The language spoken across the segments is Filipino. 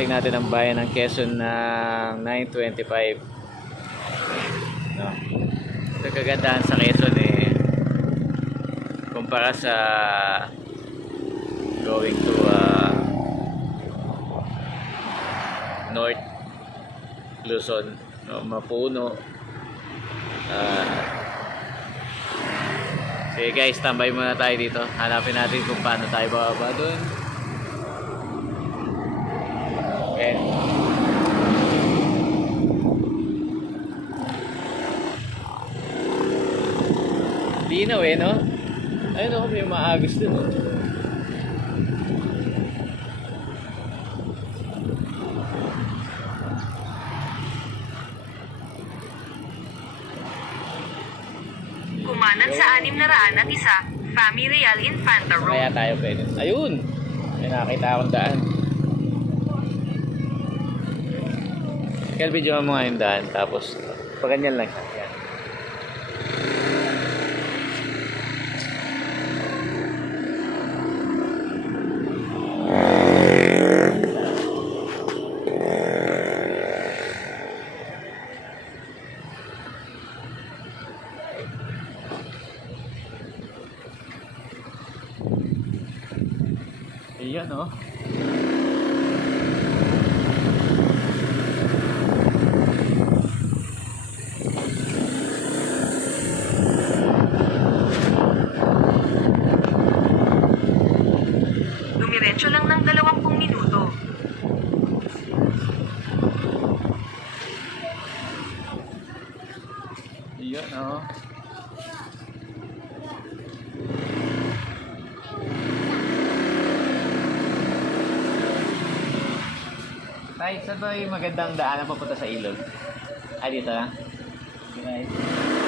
Nakarating natin ang bayan ng Quezon ng 9.25. No? Ito kagandahan sa Quezon eh. Kumpara sa going to uh, North Luzon. No? Mapuno. Ah, sige guys, tambay muna tayo dito. Hanapin natin kung paano tayo bababa doon. Okay. Linaw eh, no? Ayun ako, may maagos dun. oh. Kumanan sa anim na raan at isa, Fami Real Infanta Road. Kaya tayo pwede. Ayun! May nakita akong daan. Kaya video mo nga yung daan. Tapos, pag ganyan lang siya. Yan. Iyan, oh. Dumiretso lang ng 20 minuto. Iyan, oh. Tay, saan ba yung magandang daanan papunta sa ilog? Ah, dito lang? Okay.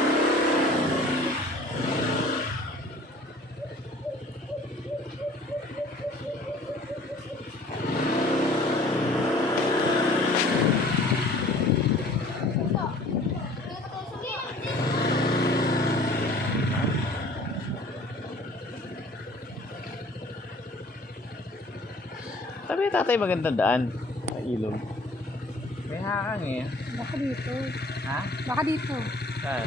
Sabi ni tatay magandang daan. Sa ilog. May hakang eh. Baka dito. Ha? Baka dito. Saan?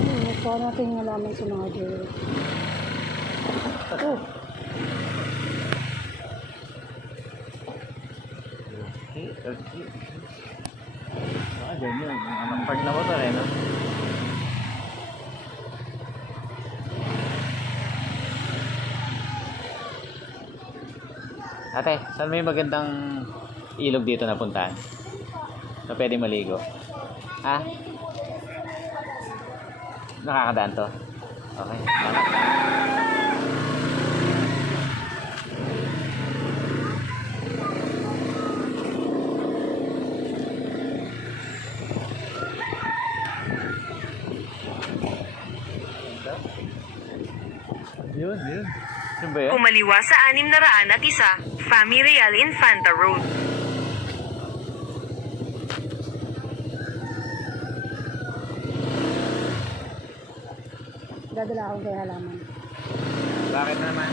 Hmm, ito natin malaman sa mga jewel. Oh, Okay, okay. Ah, ganyan. Anong park na motor eh, no? Ate, saan may magandang ilog dito na puntahan? Na pwede maligo? Ha? Nakakadaan to? Okay. Yun, yun. Yun? Kumaliwa sa anim na raan at isa, Real Infanta Road. dadala ako kay halaman. Bakit naman?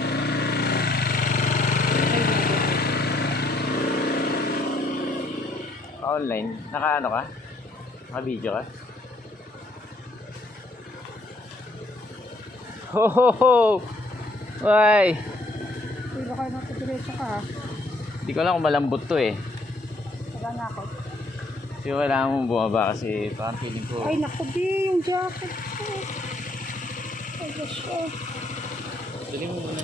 Online? Naka ano ka? Naka video ka? Ho ho ho! Uy, baka nakatidiretso ka ha. Hindi ko alam kung malambot to eh. Wala na ako. Kasi kailangan mong bumaba kasi parang feeling ko. Ay, naku, di, yung jacket ko. Ay, gosh, oh. Dali mo muna.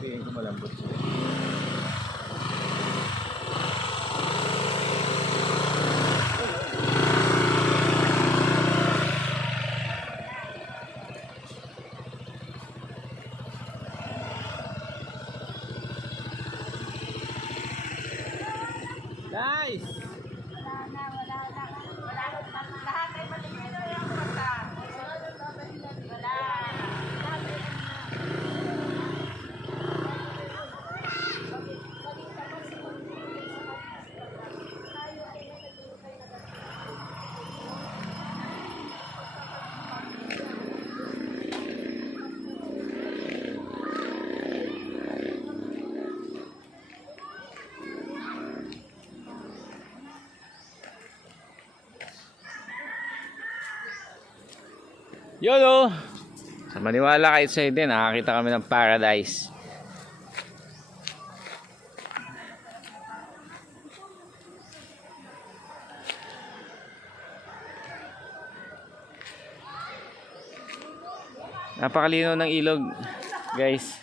Feeling ko malambot siya. Guys! YOLO! Sa maniwala kahit sa hindi, nakakita kami ng paradise. Napakalino ng ilog, guys.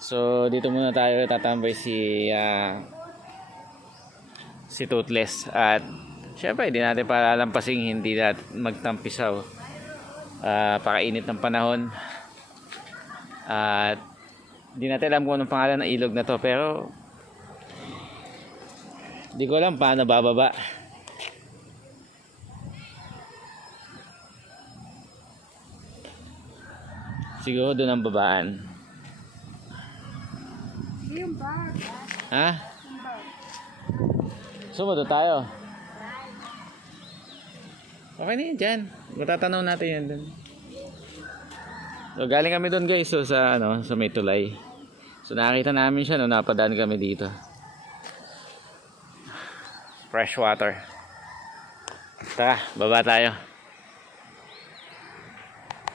So, dito muna tayo tatambay si ah, si Toothless at syempre hindi natin palalampasing hindi natin magtampisaw Ah, pakainit ng panahon at hindi natin alam kung anong pangalan ng ilog na to pero hindi ko alam paano bababa siguro doon ang babaan Yung bag. ha? sumunod tayo okay na yun dyan. Matatanaw natin yan dun. So galing kami doon guys so, sa ano sa may tulay. So nakita namin siya no? Napadaan kami dito. Fresh water. Tara baba tayo